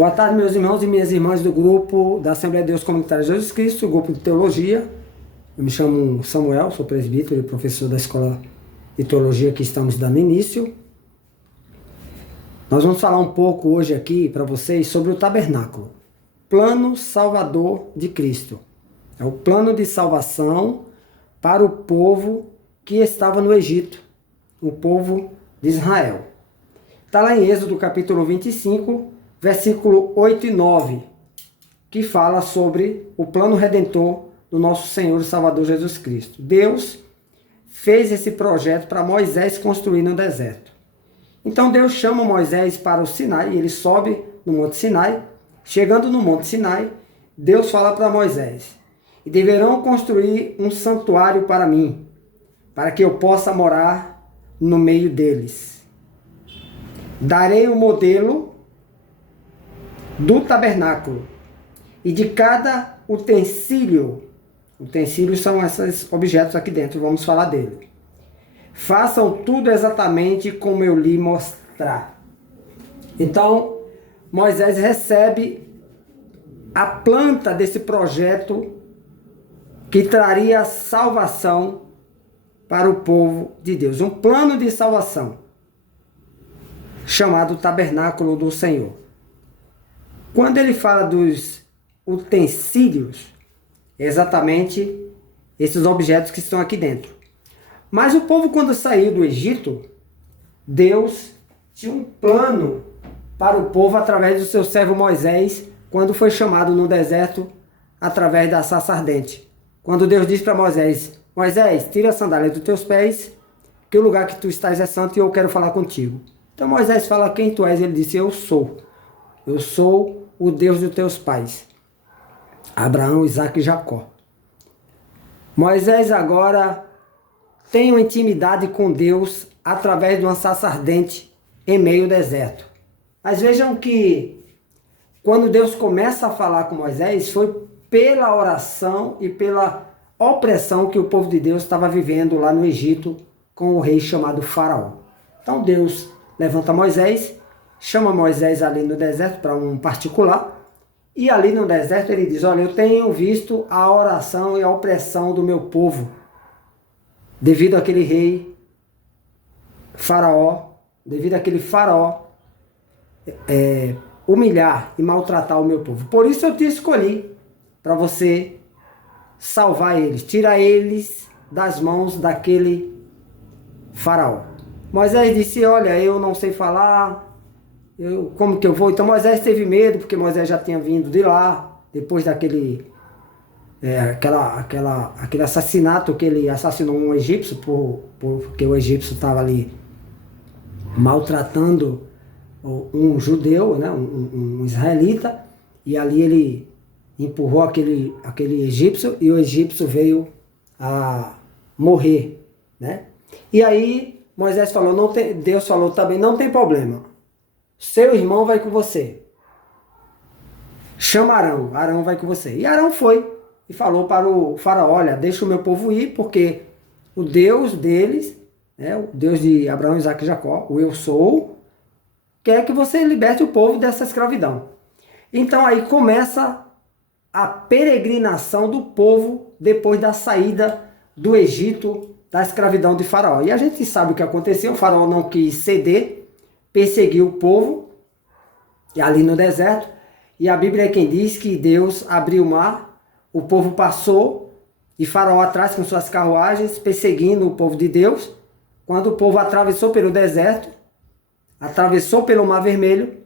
Boa tarde, meus irmãos e minhas irmãs do grupo da Assembleia de Deus Comunitária de Jesus Cristo, grupo de Teologia. Eu me chamo Samuel, sou presbítero e professor da Escola de Teologia que estamos dando início. Nós vamos falar um pouco hoje aqui para vocês sobre o tabernáculo, plano salvador de Cristo. É o plano de salvação para o povo que estava no Egito, o povo de Israel. Está lá em Êxodo capítulo 25, versículo 8 e 9, que fala sobre o plano redentor do nosso Senhor e Salvador Jesus Cristo. Deus fez esse projeto para Moisés construir no deserto. Então Deus chama Moisés para o Sinai, e ele sobe no Monte Sinai. Chegando no Monte Sinai, Deus fala para Moisés: e deverão construir um santuário para mim, para que eu possa morar no meio deles. Darei o modelo do tabernáculo e de cada utensílio. Utensílios são esses objetos aqui dentro, vamos falar dele. Façam tudo exatamente como eu lhe mostrar. Então, Moisés recebe a planta desse projeto que traria salvação para o povo de Deus. Um plano de salvação chamado Tabernáculo do Senhor. Quando ele fala dos utensílios, é exatamente esses objetos que estão aqui dentro. Mas o povo, quando saiu do Egito, Deus tinha um plano para o povo através do seu servo Moisés, quando foi chamado no deserto através da sarça ardente. Quando Deus disse para Moisés: Moisés, tira a sandália dos teus pés, que o lugar que tu estás é santo e eu quero falar contigo. Então Moisés fala: quem tu és? Ele disse: eu sou o Deus dos teus pais, Abraão, Isaque e Jacó. Moisés agora tem uma intimidade com Deus através de uma sarça ardente em meio ao deserto. Mas vejam que quando Deus começa a falar com Moisés, foi pela oração e pela opressão que o povo de Deus estava vivendo lá no Egito com o rei chamado Faraó. Então Deus levanta Moisés, chama Moisés ali no deserto para um particular, e ali no deserto ele diz: olha, eu tenho visto a oração e a opressão do meu povo, devido àquele rei Faraó, devido àquele Faraó humilhar e maltratar o meu povo. Por isso eu te escolhi, para você salvar eles, tirar eles das mãos daquele Faraó. Moisés disse: olha, eu não sei falar, como que eu vou? Então Moisés teve medo, porque Moisés já tinha vindo de lá, depois daquele aquele assassinato que ele assassinou um egípcio, porque o egípcio estava ali maltratando um judeu, né, um israelita, e ali ele empurrou aquele egípcio, e o egípcio veio a morrer, né? E aí Moisés falou, Deus falou também: não tem problema, seu irmão vai com você, chama Arão, Arão vai com você. E Arão foi e falou para o Faraó: olha, deixa o meu povo ir, porque o Deus deles, né, o Deus de Abraão, Isaque e Jacó, o eu sou, quer que você liberte o povo dessa escravidão. Então aí começa a peregrinação do povo depois da saída do Egito, da escravidão de Faraó. E a gente sabe o que aconteceu: o Faraó não quis ceder, perseguiu o povo ali no deserto, e a Bíblia é quem diz que Deus abriu o mar, o povo passou, e Faraó atrás com suas carruagens, perseguindo o povo de Deus. Quando o povo atravessou pelo deserto, atravessou pelo Mar Vermelho,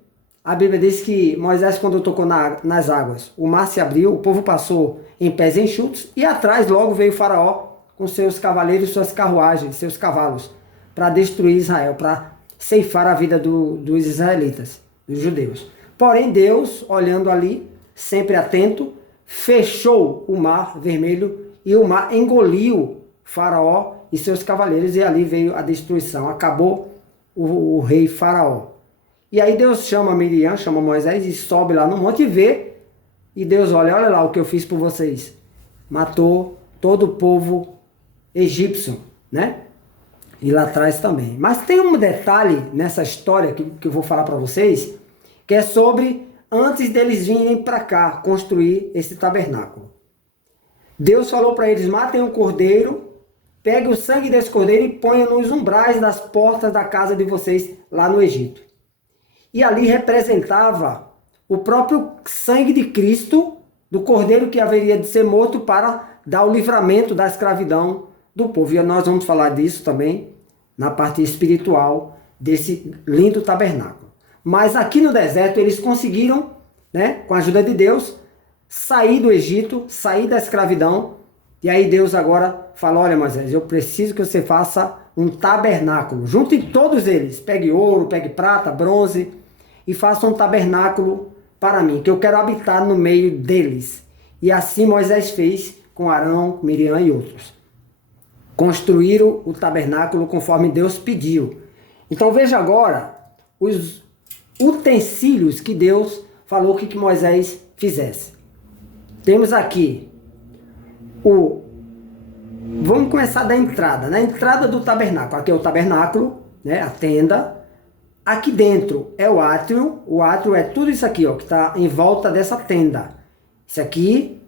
a Bíblia diz que Moisés, quando tocou nas águas, o mar se abriu, o povo passou em pés enxutos, e atrás logo veio Faraó com seus cavaleiros, suas carruagens, seus cavalos, para destruir Israel, para ceifar a vida dos israelitas, dos judeus. Porém Deus, olhando ali, sempre atento, fechou o Mar Vermelho, e o mar engoliu Faraó e seus cavaleiros, e ali veio a destruição. Acabou o rei Faraó. E aí Deus chama Miriam, chama Moisés, e sobe lá no monte e vê. E Deus olha lá o que eu fiz por vocês. Matou todo o povo egípcio, né? E lá atrás também. Mas tem um detalhe nessa história que eu vou falar para vocês, que é sobre antes deles virem para cá construir esse tabernáculo. Deus falou para eles: matem um cordeiro, pegue o sangue desse cordeiro e ponha nos umbrais das portas da casa de vocês lá no Egito. E ali representava o próprio sangue de Cristo, do cordeiro que haveria de ser morto para dar o livramento da escravidão do povo. E nós vamos falar disso também na parte espiritual desse lindo tabernáculo. Mas aqui no deserto eles conseguiram, né, com a ajuda de Deus, sair do Egito, sair da escravidão. E aí Deus agora fala: olha, Moisés, eu preciso que você faça um tabernáculo. Junte todos eles, pegue ouro, pegue prata, bronze, e faça um tabernáculo para mim, que eu quero habitar no meio deles. E assim Moisés fez com Arão, Miriam e outros. Construíram o tabernáculo conforme Deus pediu. Então veja agora os utensílios que Deus falou que Moisés fizesse. Temos aqui vamos começar da entrada. Na entrada do tabernáculo, aqui é o tabernáculo, né, a tenda. Aqui dentro é o átrio. O átrio é tudo isso aqui, ó, que está em volta dessa tenda. Isso aqui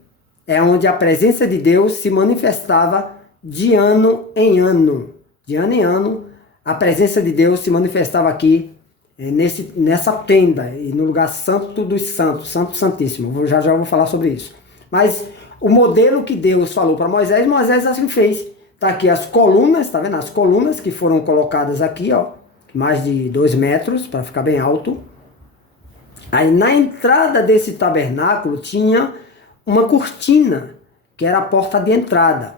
é onde a presença de Deus se manifestava de ano em ano. De ano em ano, a presença de Deus se manifestava aqui nessa tenda, e no lugar santo dos santos, santo santíssimo. Já vou falar sobre isso. Mas o modelo que Deus falou para Moisés, Moisés assim fez. Está aqui as colunas, tá vendo? As colunas que foram colocadas aqui, ó, mais de 2 metros, para ficar bem alto. Aí na entrada desse tabernáculo tinha uma cortina, que era a porta de entrada,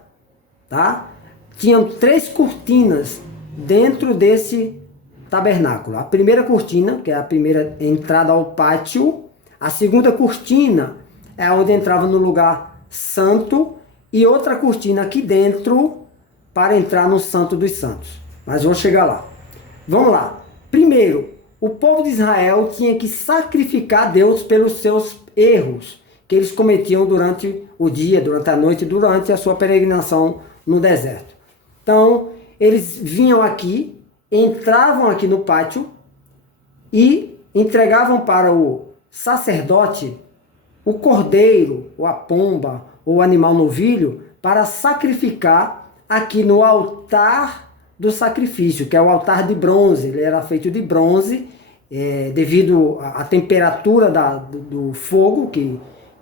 tá? Tinham 3 cortinas dentro desse tabernáculo. A primeira cortina, que é a primeira entrada ao pátio. A segunda cortina é onde entrava no lugar santo, e outra cortina aqui dentro para entrar no Santo dos Santos. Mas vou chegar lá. Vamos lá. Primeiro, o povo de Israel tinha que sacrificar a Deus pelos seus erros que eles cometiam durante o dia, durante a noite, durante a sua peregrinação no deserto. Então, eles vinham aqui, entravam aqui no pátio e entregavam para o sacerdote o cordeiro, ou a pomba, ou o animal novilho, para sacrificar aqui no altar do sacrifício, que é o altar de bronze. Ele era feito de bronze, devido à temperatura do fogo,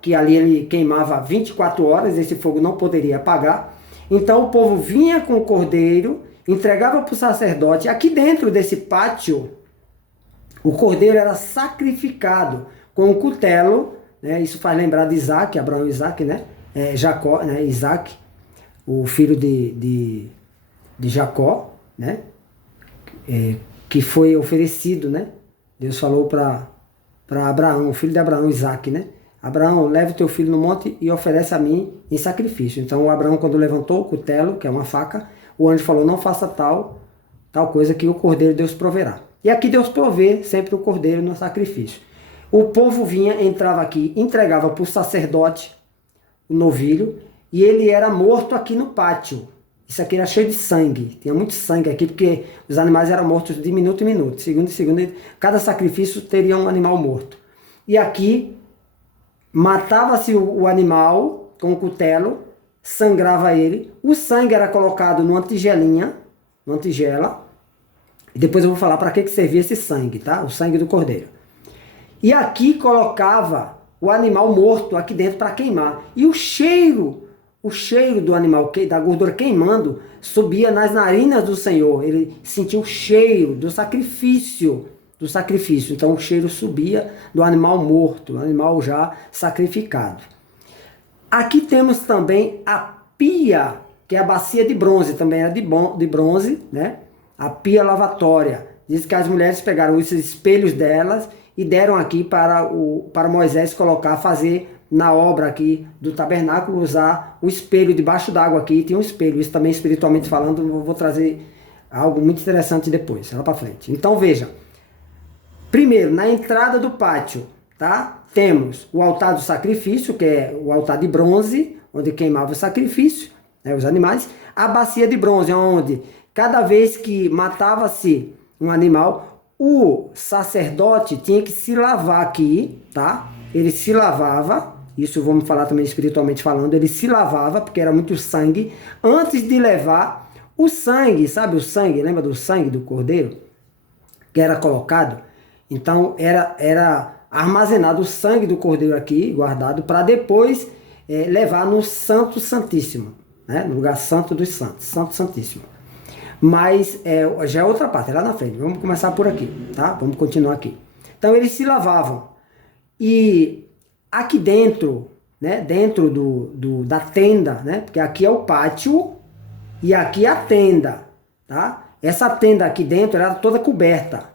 que ali ele queimava 24 horas, esse fogo não poderia apagar. Então o povo vinha com o cordeiro, entregava para o sacerdote. Aqui dentro desse pátio, o cordeiro era sacrificado com um cutelo, né? Isso faz lembrar de Isaac, Abraão e Isaac, né? Jacó, né? Isaac, o filho de Jacó, né? Que foi oferecido, né? Deus falou para Abraão, o filho de Abraão, Isaac, né? Abraão, leva o teu filho no monte e oferece a mim em sacrifício. Então o Abraão, quando levantou o cutelo, que é uma faca, o anjo falou: não faça tal coisa, que o cordeiro Deus proverá. E aqui Deus provê sempre o cordeiro no sacrifício. O povo vinha, entrava aqui, entregava para o sacerdote o novilho, e ele era morto aqui no pátio. Isso aqui era cheio de sangue, tinha muito sangue aqui, porque os animais eram mortos de minuto em minuto, segundo em segundo. Cada sacrifício teria um animal morto. E aqui matava-se o animal com o cutelo, sangrava ele, o sangue era colocado numa tigela, e depois eu vou falar para que servia esse sangue, tá? O sangue do cordeiro. E aqui colocava o animal morto aqui dentro para queimar. E o cheiro do animal, da gordura queimando, subia nas narinas do Senhor. Ele sentia o cheiro do sacrifício. Então o cheiro subia do animal morto, do animal já sacrificado. Aqui temos também a pia, que é a bacia de bronze, também era de bronze, né? A pia lavatória. Diz que as mulheres pegaram esses espelhos delas e deram aqui para Moisés fazer na obra aqui do tabernáculo, usar o espelho debaixo d'água aqui. Tinha um espelho, isso também espiritualmente falando, eu vou trazer algo muito interessante depois, lá para frente. Então veja, primeiro, na entrada do pátio, tá? Temos o altar do sacrifício, que é o altar de bronze, onde queimava o sacrifício, né, os animais. A bacia de bronze, onde cada vez que matava-se um animal, O sacerdote tinha que se lavar aqui, tá? Ele se lavava, isso vamos falar também espiritualmente falando, ele se lavava, porque era muito sangue, antes de levar o sangue, sabe o sangue? Lembra do sangue do cordeiro? Que era colocado? Então era armazenado o sangue do cordeiro aqui, guardado, para depois levar no Santo Santíssimo, né? No lugar santo dos santos, Santo Santíssimo. Mas já é outra parte, é lá na frente. Vamos começar por aqui, tá? Vamos continuar aqui. Então eles se lavavam. E aqui dentro, né? Dentro da tenda, né? Porque aqui é o pátio e aqui é a tenda, tá? Essa tenda aqui dentro era toda coberta,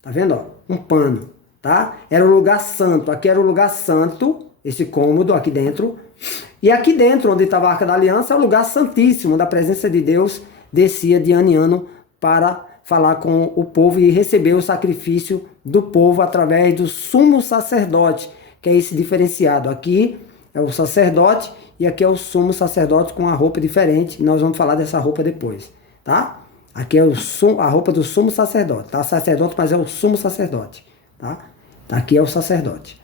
tá vendo? Ó? Um pano, tá? Era o lugar santo. Aqui era o lugar santo, esse cômodo aqui dentro. E aqui dentro, onde estava a Arca da Aliança, é o lugar santíssimo, onde a presença de Deus descia de ano em ano para falar com o povo e receber o sacrifício do povo através do sumo sacerdote, que é esse diferenciado. Aqui é o sacerdote e aqui é o sumo sacerdote com a roupa diferente. Nós vamos falar dessa roupa depois, tá? Aqui é a roupa do sumo sacerdote, tá? Sacerdote, mas é o sumo sacerdote, tá? Aqui é o sacerdote.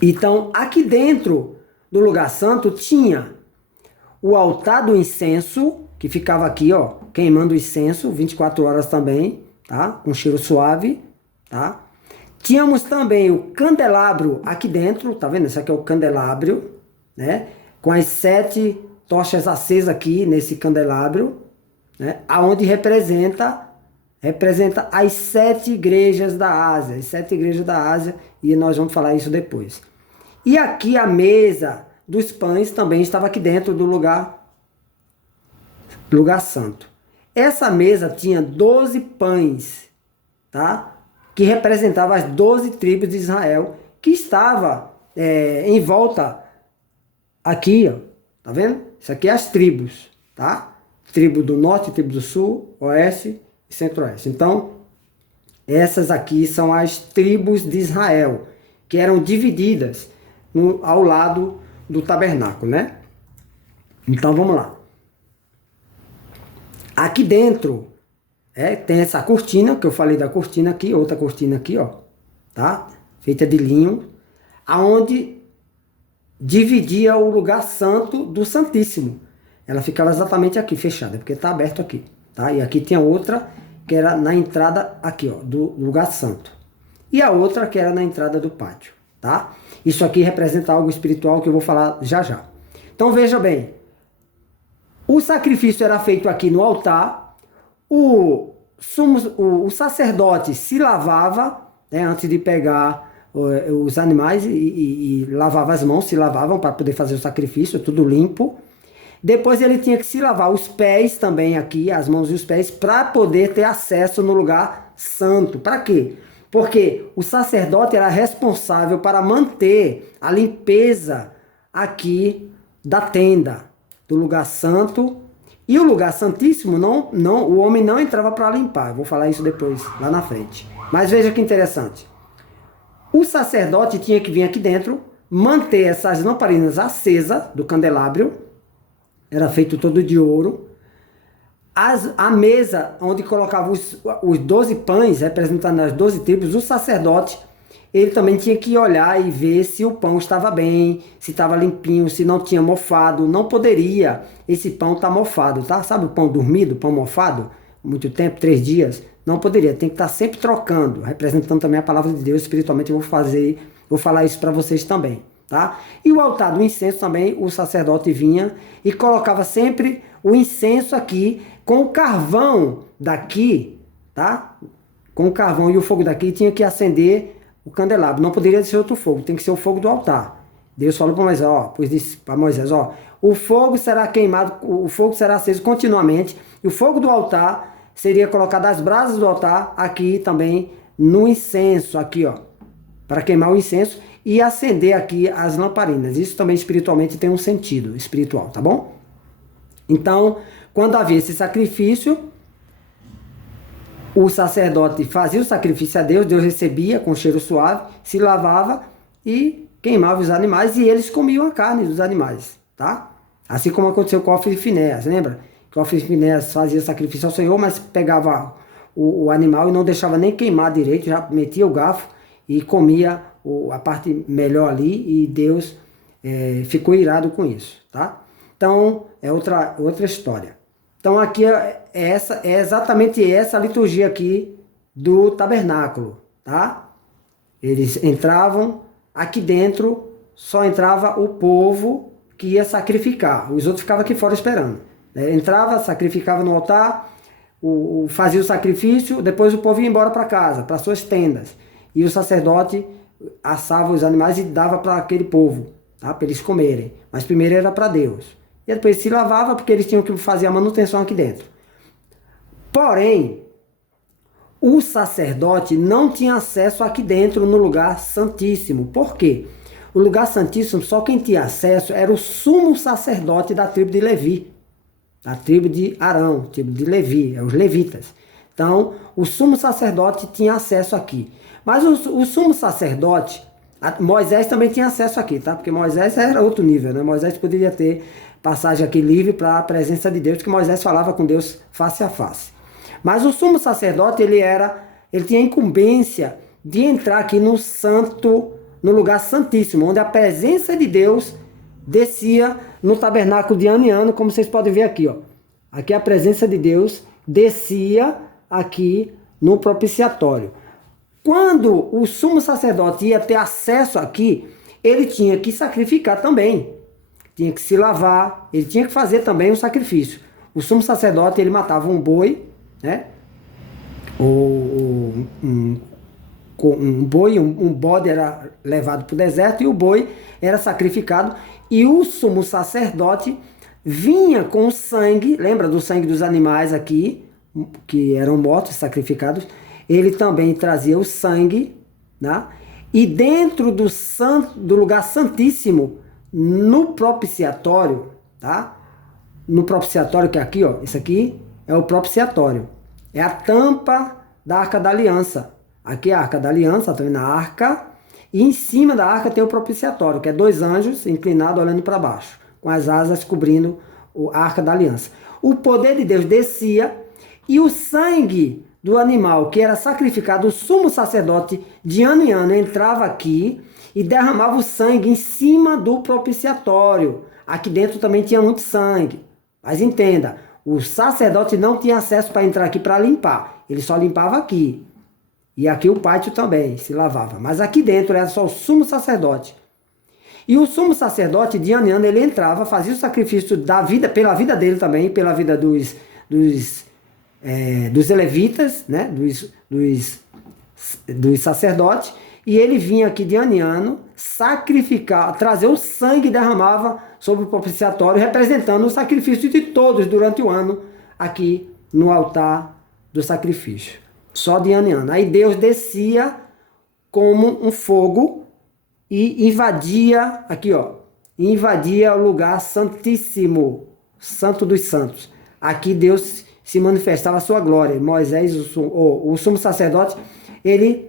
Então, aqui dentro do lugar santo tinha o altar do incenso, que ficava aqui, ó, queimando o incenso, 24 horas também, tá? Com cheiro suave, tá? Tínhamos também o candelabro aqui dentro, tá vendo? Esse aqui é o candelabro, né? Com as 7 tochas acesas aqui nesse candelabro, né? Aonde representa as 7 igrejas da Ásia, as 7 igrejas da Ásia, e nós vamos falar isso depois. E aqui a mesa dos pães também estava aqui dentro do lugar santo. Essa mesa tinha 12 pães, tá? Que representava as 12 tribos de Israel, que estava em volta aqui, ó, tá vendo? Isso aqui é as tribos, tá? Tribo do norte, tribo do sul, oeste e centro-oeste. Então, essas aqui são as tribos de Israel, que eram divididas ao lado do tabernáculo, né? Então, vamos lá. Aqui dentro tem essa cortina, que eu falei da cortina aqui, outra cortina aqui, ó, tá? Feita de linho, aonde dividia o lugar santo do Santíssimo. Ela ficava exatamente aqui, fechada, porque tá aberto aqui, tá? E aqui tinha outra que era na entrada aqui, ó, do lugar santo. E a outra que era na entrada do pátio, tá? Isso aqui representa algo espiritual que eu vou falar já já. Então veja bem, o sacrifício era feito aqui no altar, o sacerdote se lavava, né, antes de pegar os animais e lavava as mãos, se lavavam para poder fazer o sacrifício, tudo limpo. Depois ele tinha que se lavar os pés também aqui, as mãos e os pés, para poder ter acesso no lugar santo. Para quê? Porque o sacerdote era responsável para manter a limpeza aqui da tenda, do lugar santo. E o lugar santíssimo, o homem não entrava para limpar. Eu vou falar isso depois, lá na frente. Mas veja que interessante. O sacerdote tinha que vir aqui dentro, manter essas lamparinas acesas do candelabro. Era feito todo de ouro. A mesa onde colocava os 12 pães, representando as 12 tribos, o sacerdote, ele também tinha que olhar e ver se o pão estava bem, se estava limpinho, se não tinha mofado. Não poderia esse pão estar mofado, tá? Sabe o pão dormido, pão mofado? Muito tempo, 3 dias? Não poderia, tem que estar sempre trocando, representando também a palavra de Deus. Espiritualmente eu vou falar isso para vocês também, tá? E o altar do incenso também, o sacerdote vinha e colocava sempre o incenso aqui, com o carvão daqui, tá? Com o carvão e o fogo daqui tinha que acender o candelabro. Não poderia ser outro fogo, tem que ser o fogo do altar. Deus falou para Moisés, ó, pois disse para Moisés, ó, o fogo será queimado, o fogo será aceso continuamente, e o fogo do altar seria colocado as brasas do altar aqui também no incenso, aqui, ó, para queimar o incenso e acender aqui as lamparinas. Isso também espiritualmente tem um sentido espiritual, tá bom? Então, quando havia esse sacrifício, o sacerdote fazia o sacrifício a Deus, Deus recebia com cheiro suave, se lavava e queimava os animais e eles comiam a carne dos animais, tá? Assim como aconteceu com Ofni e Finéias, lembra? Que Ofni e Finéias fazia sacrifício ao Senhor, mas pegava o animal e não deixava nem queimar direito, já metia o garfo e comia a parte melhor ali, e Deus ficou irado com isso, tá? Então, é outra história. Então, aqui é exatamente essa liturgia aqui do tabernáculo, tá? Eles entravam, aqui dentro só entrava o povo que ia sacrificar, os outros ficavam aqui fora esperando. Entrava, sacrificava no altar, fazia o sacrifício, depois o povo ia embora para casa, para suas tendas. E o sacerdote assava os animais e dava para aquele povo, tá? Para eles comerem. Mas primeiro era para Deus. E depois se lavava, porque eles tinham que fazer a manutenção aqui dentro. Porém, o sacerdote não tinha acesso aqui dentro no lugar santíssimo. Por quê? O lugar santíssimo, só quem tinha acesso era o sumo sacerdote da tribo de Levi. A tribo de Arão, tribo de Levi, os levitas. Então, o sumo sacerdote tinha acesso aqui. Mas o sumo sacerdote, Moisés também tinha acesso aqui, tá? Porque Moisés era outro nível, né? Moisés poderia ter passagem aqui livre para a presença de Deus, porque Moisés falava com Deus face a face. Mas o sumo sacerdote, ele tinha a incumbência de entrar aqui no lugar santíssimo, onde a presença de Deus descia no tabernáculo de ano em ano, como vocês podem ver aqui, ó. Aqui a presença de Deus descia aqui no propiciatório. Quando o sumo sacerdote ia ter acesso aqui, ele tinha que sacrificar também. Tinha que se lavar, ele tinha que fazer também um sacrifício. O sumo sacerdote, ele matava um boi, né? Um boi, um bode era levado para o deserto e o boi era sacrificado. E o sumo sacerdote vinha com o sangue, lembra do sangue dos animais aqui, que eram mortos, sacrificados? Ele também trazia o sangue, né? E dentro do lugar santíssimo, no propiciatório, tá? No propiciatório, que é aqui, ó, isso aqui é o propiciatório. É a tampa da Arca da Aliança. Aqui é a Arca da Aliança, tá vendo a arca? E em cima da arca tem o propiciatório, que é 2 anjos inclinados olhando para baixo, com as asas cobrindo a Arca da Aliança. O poder de Deus descia e o sangue do animal que era sacrificado, o sumo sacerdote de ano em ano entrava aqui e derramava o sangue em cima do propiciatório. Aqui dentro também tinha muito sangue. Mas entenda, o sacerdote não tinha acesso para entrar aqui para limpar. Ele só limpava aqui. E aqui o pátio também se lavava. Mas aqui dentro era só o sumo sacerdote. E o sumo sacerdote, de ano em ano, ele entrava, fazia o sacrifício da vida, pela vida dele também, pela vida dos levitas, né? dos sacerdotes. E ele vinha aqui de ano em ano sacrificar, trazer o sangue e derramava sobre o propiciatório, representando o sacrifício de todos durante o ano aqui no altar do sacrifício. Só de ano em ano. Aí Deus descia como um fogo e invadia, aqui ó, invadia o lugar santíssimo, santo dos santos. Aqui Deus se manifestava a sua glória. Moisés, o sumo sacerdote, ele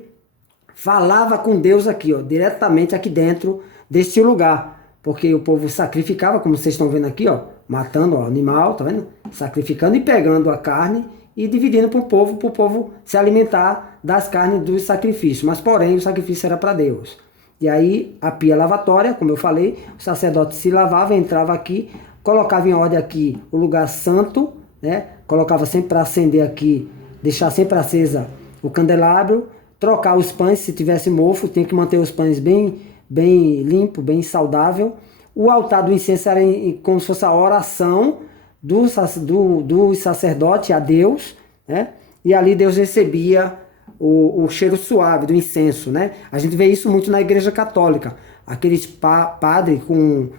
falava com Deus aqui, ó, diretamente aqui dentro deste lugar. Porque o povo sacrificava, como vocês estão vendo aqui, ó, matando o animal, tá vendo? Sacrificando e pegando a carne e dividindo para o povo se alimentar das carnes dos sacrifícios. Mas, porém, o sacrifício era para Deus. E aí, a pia lavatória, como eu falei, o sacerdote se lavava, entrava aqui, colocava em ordem aqui o lugar santo, né? Colocava sempre para acender aqui, deixar sempre acesa o candelabro, trocar os pães, se tivesse mofo, tinha que manter os pães bem limpo, bem saudável. O altar do incenso era como se fosse a oração do sacerdote a Deus, né? E ali Deus recebia o cheiro suave do incenso, né? A gente vê isso muito na Igreja Católica. Aqueles padre com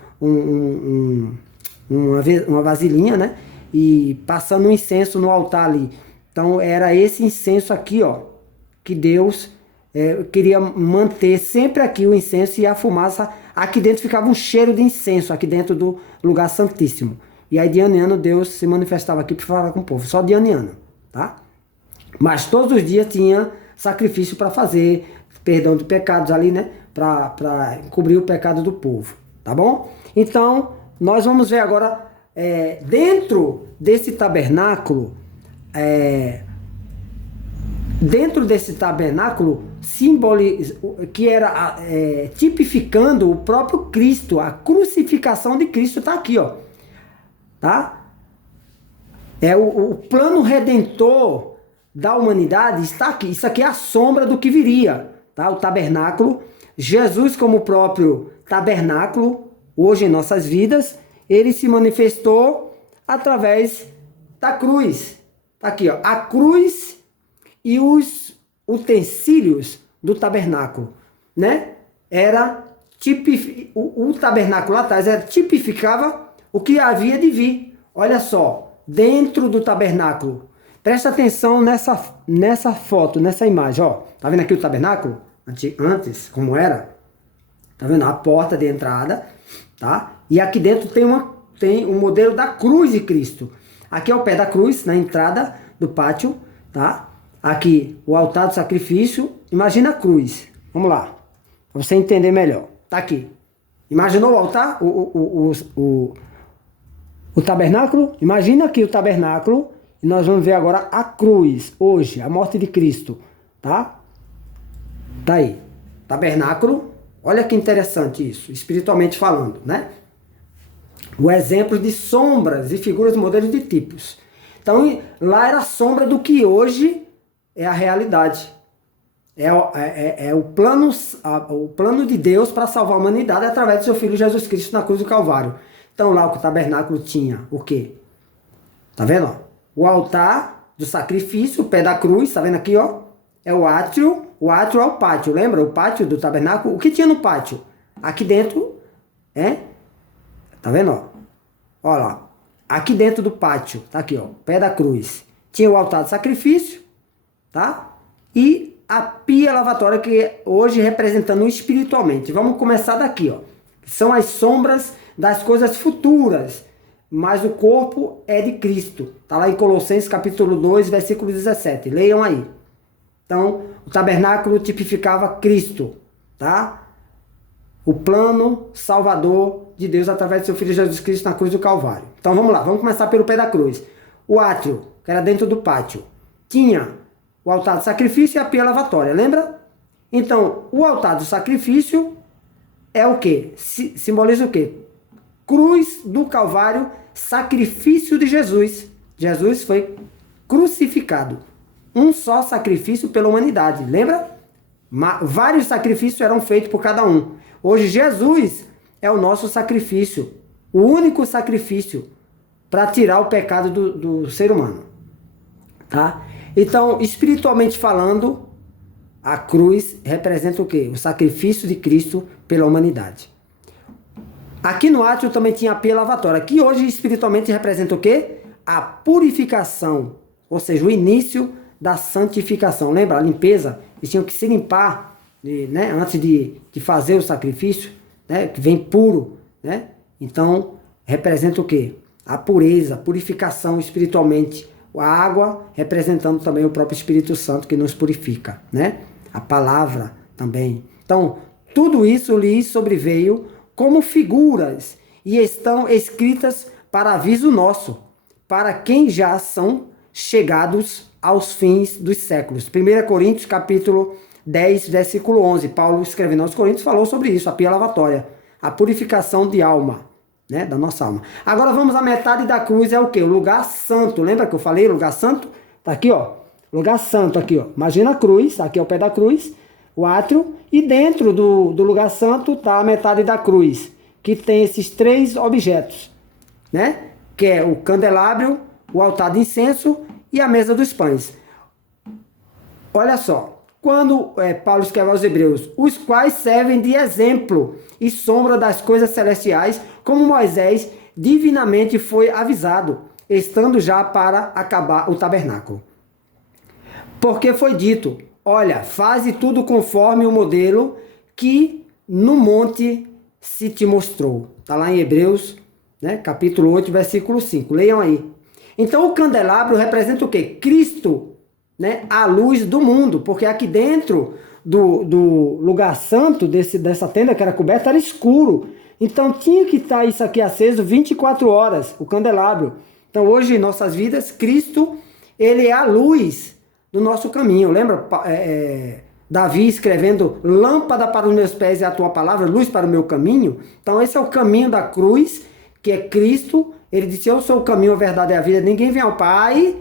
uma vasilhinha, né? E passando o incenso no altar ali. Então era esse incenso aqui, ó, que Deus queria manter sempre aqui o incenso, e a fumaça, aqui dentro ficava um cheiro de incenso, aqui dentro do lugar santíssimo. E aí de ano em ano Deus se manifestava aqui para falar com o povo, só de ano em ano, tá? Mas todos os dias tinha sacrifício para fazer, perdão de pecados ali, né? Para cobrir o pecado do povo, tá bom? Então, nós vamos ver agora, dentro desse tabernáculo, dentro desse tabernáculo, que era tipificando o próprio Cristo, a crucificação de Cristo está aqui, ó. Tá? O plano redentor da humanidade está aqui. Isso aqui é a sombra do que viria, tá? O tabernáculo, Jesus como o próprio tabernáculo, hoje em nossas vidas, ele se manifestou através da cruz. Tá aqui, ó, a cruz e os utensílios do tabernáculo, né? O tabernáculo lá atrás tipificava o que havia de vir. Olha só, dentro do tabernáculo. Presta atenção nessa foto, nessa imagem, ó. Tá vendo aqui o tabernáculo? Antes, como era? Tá vendo? A porta de entrada, tá? E aqui dentro tem um modelo da cruz de Cristo. Aqui é o pé da cruz, na entrada do pátio, tá? Aqui, o altar do sacrifício. Imagina a cruz. Vamos lá, para você entender melhor. Tá aqui. Imaginou o altar? O tabernáculo? Imagina aqui o tabernáculo. E nós vamos ver agora a cruz, hoje, a morte de Cristo, tá? Tá aí. Tabernáculo. Olha que interessante isso, espiritualmente falando, né? O exemplo de sombras e figuras, modelos de tipos. Então, lá era a sombra do que hoje é a realidade. O plano de Deus para salvar a humanidade através do seu Filho Jesus Cristo na cruz do Calvário. Então, lá o tabernáculo tinha o quê? Tá vendo? Ó? O altar do sacrifício, o pé da cruz, tá vendo aqui, ó? É o átrio. O átrio é o pátio, lembra? O pátio do tabernáculo. O que tinha no pátio? Aqui dentro, tá vendo, ó? Olha lá. Aqui dentro do pátio, tá aqui, ó, pé da cruz. Tinha o altar de sacrifício, tá? E a pia lavatória, que hoje representando espiritualmente. Vamos começar daqui, ó. São as sombras das coisas futuras, mas o corpo é de Cristo. Tá lá em Colossenses capítulo 2, versículo 17. Leiam aí. Então, o tabernáculo tipificava Cristo, tá? O plano salvador de Deus através do seu Filho Jesus Cristo na cruz do Calvário. Então vamos lá, vamos começar pelo pé da cruz. O átrio, que era dentro do pátio, tinha o altar do sacrifício e a pia lavatória, lembra? Então, o altar do sacrifício é o quê? Simboliza o quê? Cruz do Calvário, sacrifício de Jesus. Jesus foi crucificado. Um só sacrifício pela humanidade, lembra? Vários sacrifícios eram feitos por cada um. Hoje Jesus é o nosso sacrifício, o único sacrifício para tirar o pecado do ser humano, tá? Então, espiritualmente falando, a cruz representa o quê? O sacrifício de Cristo pela humanidade. Aqui no átrio também tinha a pia lavatória, que hoje espiritualmente representa o quê? A purificação, ou seja, o início da santificação. Lembra? A limpeza, eles tinham que se limpar, né, antes de fazer o sacrifício, né, que vem puro, né? Então, representa o quê? A pureza, a purificação espiritualmente. A água representando também o próprio Espírito Santo que nos purifica, né? A palavra também. Então, tudo isso lhes sobreveio como figuras e estão escritas para aviso nosso, para quem já são chegados aos fins dos séculos. 1 Coríntios capítulo 10, versículo 11. Paulo, escrevendo aos Coríntios, falou sobre isso, a pia lavatória, a purificação de alma, né, da nossa alma. Agora vamos à metade da cruz, é o quê? O lugar santo. Lembra que eu falei lugar santo? Tá aqui, ó. Lugar santo aqui, ó. Imagina a cruz, aqui é o pé da cruz, o átrio, e dentro do lugar santo tá a metade da cruz, que tem esses três objetos, né? Que é o candelabro, o altar de incenso e a mesa dos pães. Olha só. Quando Paulo escreve aos Hebreus, os quais servem de exemplo e sombra das coisas celestiais, como Moisés divinamente foi avisado, estando já para acabar o tabernáculo. Porque foi dito, olha, faze tudo conforme o modelo que no monte se te mostrou. Está lá em Hebreus, né, capítulo 8, versículo 5. Leiam aí. Então o candelabro representa o quê? Cristo, né, a luz do mundo, porque aqui dentro do lugar santo, dessa tenda que era coberta, era escuro. Então tinha que estar isso aqui aceso 24 horas, o candelabro. Então hoje em nossas vidas, Cristo, ele é a luz do nosso caminho. Lembra Davi escrevendo: lâmpada para os meus pés é a tua palavra, luz para o meu caminho? Então esse é o caminho da cruz, que é Cristo. Ele disse: eu sou o caminho, a verdade e a vida, ninguém vem ao Pai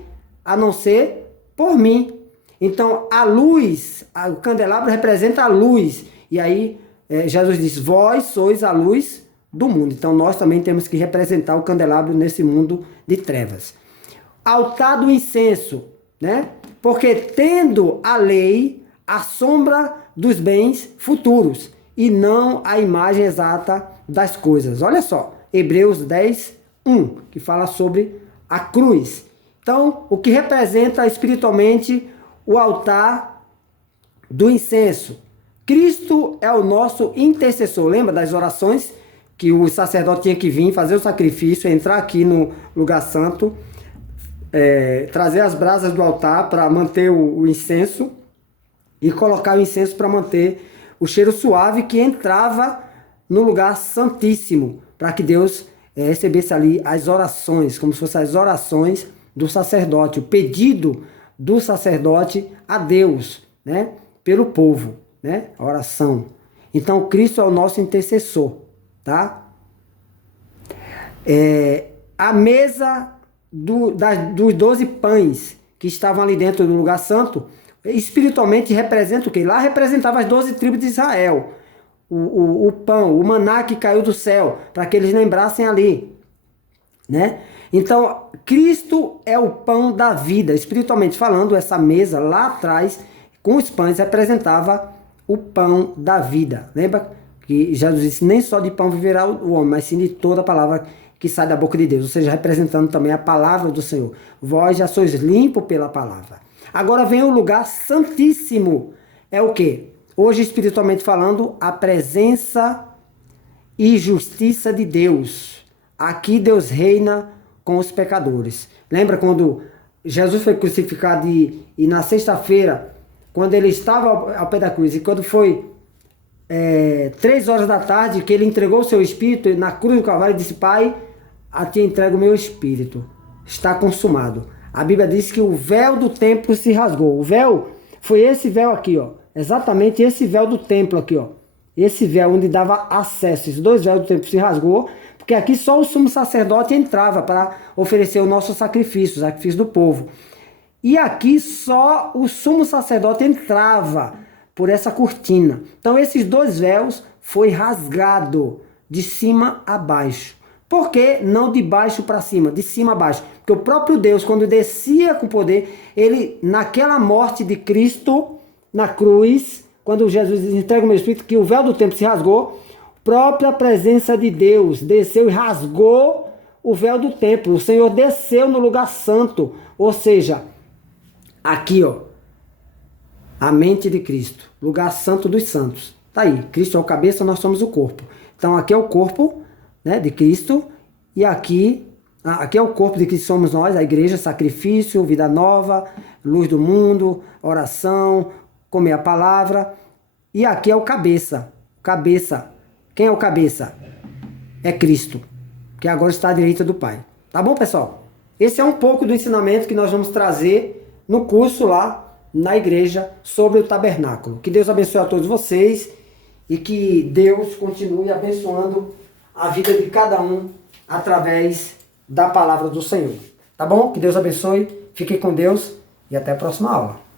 a não ser por mim. Então a luz, o candelabro representa a luz. E aí Jesus diz: vós sois a luz do mundo. Então nós também temos que representar o candelabro nesse mundo de trevas. Altar do incenso, né? Porque tendo a lei a sombra dos bens futuros e não a imagem exata das coisas. Olha só, Hebreus 10, 1, que fala sobre a cruz. Então, o que representa espiritualmente o altar do incenso? Cristo é o nosso intercessor. Lembra das orações que o sacerdote tinha que vir fazer o sacrifício, entrar aqui no lugar santo, trazer as brasas do altar para manter o incenso e colocar o incenso para manter o cheiro suave que entrava no lugar santíssimo, para que Deus recebesse ali as orações, como se fossem as orações do sacerdote, o pedido do sacerdote a Deus, né, pelo povo, né, a oração. Então Cristo é o nosso intercessor, tá? A mesa dos 12 pães que estavam ali dentro do lugar santo, espiritualmente representa o quê? Lá representava as 12 tribos de Israel. O pão, o maná que caiu do céu, para que eles lembrassem ali, né? Então, Cristo é o pão da vida. Espiritualmente falando, essa mesa lá atrás, com os pães, representava o pão da vida. Lembra que Jesus disse: nem só de pão viverá o homem, mas sim de toda a palavra que sai da boca de Deus. Ou seja, representando também a palavra do Senhor. Vós já sois limpos pela palavra. Agora vem o lugar santíssimo. É o quê? Hoje, espiritualmente falando, a presença e justiça de Deus. Aqui Deus reina com os pecadores. Lembra quando Jesus foi crucificado e na sexta-feira, quando ele estava ao pé da cruz, e quando foi 3 horas da tarde, que ele entregou o seu espírito na cruz do Calvário, e disse: Pai, a ti entrego o meu espírito. Está consumado. A Bíblia diz que o véu do templo se rasgou. O véu foi esse véu aqui, ó. Exatamente esse véu do templo aqui, ó. Esse véu onde dava acesso. Esses 2 véus do templo se rasgou, porque aqui só o sumo sacerdote entrava para oferecer o nosso sacrifício, o sacrifício do povo. E aqui só o sumo sacerdote entrava por essa cortina. Então esses 2 véus foi rasgado de cima a baixo. Por que não de baixo para cima, de cima a baixo? Porque o próprio Deus, quando descia com poder, ele, naquela morte de Cristo na cruz, quando Jesus entrega o meu espírito, que o véu do templo se rasgou, própria presença de Deus desceu e rasgou o véu do templo. O Senhor desceu no lugar santo, ou seja, aqui, ó, a mente de Cristo, lugar santo dos santos. Tá aí, Cristo é o cabeça, nós somos o corpo. Então aqui é o corpo, né, de Cristo, e aqui é o corpo de Cristo, somos nós, a igreja, sacrifício, vida nova, luz do mundo, oração, comer a palavra. E aqui é o cabeça. Cabeça. Quem é o cabeça? É Cristo, que agora está à direita do Pai. Tá bom, pessoal? Esse é um pouco do ensinamento que nós vamos trazer no curso lá na igreja sobre o tabernáculo. Que Deus abençoe a todos vocês e que Deus continue abençoando a vida de cada um através da palavra do Senhor. Tá bom? Que Deus abençoe, fique com Deus e até a próxima aula.